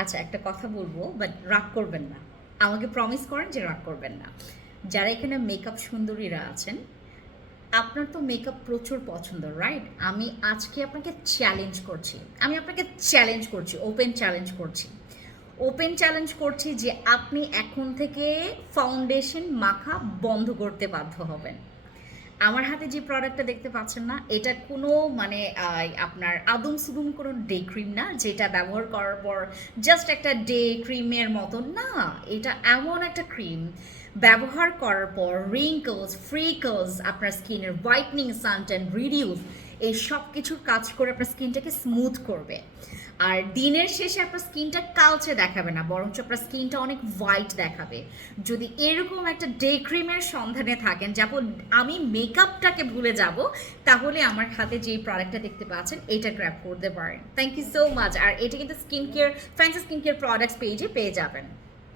আচ্ছা একটা কথা বলব বাট রাগ করবেন না। আমাকে প্রমিস করেন যে রাগ করবেন না। যারা এখানে মেকআপ সুন্দরীরা আছেন, আপনার তো মেকআপ প্রচুর পছন্দ রাইট আমি আজকে আপনাকে চ্যালেঞ্জ করছি। আমি আপনাকে চ্যালেঞ্জ করছি ওপেন চ্যালেঞ্জ করছি। ওপেন চ্যালেঞ্জ করছি যে আপনি এখন থেকে ফাউন্ডেশন মাখা বন্ধ করতে বাধ্য হবেন। আমার হাতে যে প্রোডাক্টটা দেখতে পাচ্ছেন না, এটা কোনো মানে আপনার আদম সুদুম কোনো ডে ক্রিম না, যেটা ব্যবহার করার পর জাস্ট একটা ডে ক্রিমের মতো না, এটা এমন একটা ক্রিম ব্যবহার করার পর রিঙ্কলস ফ্রিকলস আপনার স্কিনের হোয়াইটনিং সানটেন রিডিউস এই সব কিছুর কাজ করে আপনার স্কিনটাকে স্মুথ করবে। আর দিনের শেষে আপনার স্কিনটা কালচে দেখাবে না, বরঞ্চ আপনার স্কিনটা অনেক হোয়াইট দেখাবে। যদি এরকম একটা ডে ক্রিমের সন্ধানে থাকেন যেমন আমি মেকআপটাকে ভুলে যাব, তাহলে আমার হাতে যে প্রোডাক্টটা দেখতে পাচ্ছেন, এটা গ্র্যাপ করতে পারেন। থ্যাংক ইউ সো মাচ আর এটা কিন্তু skin care fancy skin care products পেজে পেয়ে যাবেন।